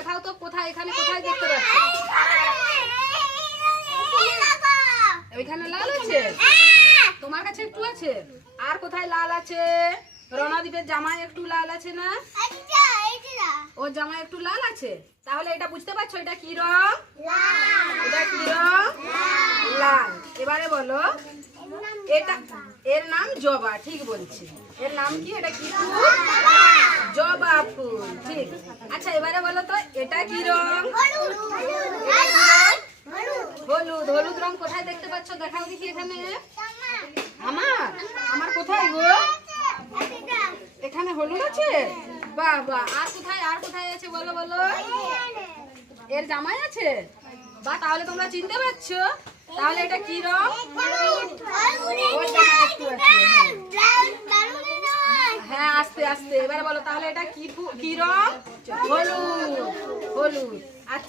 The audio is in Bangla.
দেখাও তো কোথায়, এখানে কোথায় দেখতে পাচ্ছ? এখানে লাল আছে, তোমার কাছে একটু আছে। আর কোথায় লাল আছে? রণদীপের জামায় একটু লাল আছে না? ওর জামায় একটু লাল আছে। তাহলে এটা বুঝতে পারছো এটা কি রং? এটা কি রং? লাল। এবারে বলো এটা, এর নাম জবা। ঠিক বলছি। এর নাম কি? এটা কি ফুল? জবা ফুল। ঠিক। আচ্ছা এবারে বলো তো এটা কি রং? হলুদ। হলুদ রং কোথায় দেখতে পাচ্ছ? দেখাও দেখি এখানে। আমার কোথায় গো? এখানে হলুদ আছে। বাহ বাহ। আর কোথায়, আর কোথায় আছে বলো বলো? এর জামায় আছে। বা তাহলে তোমরা চিনতে পারছো। তাহলে এটা কি রং? ওর জামায় একটু আছে। হ্যাঁ আস্তে আস্তে। এবারে বলো তাহলে এটা কি রং? হলুদ। হলুদ। আচ্ছা।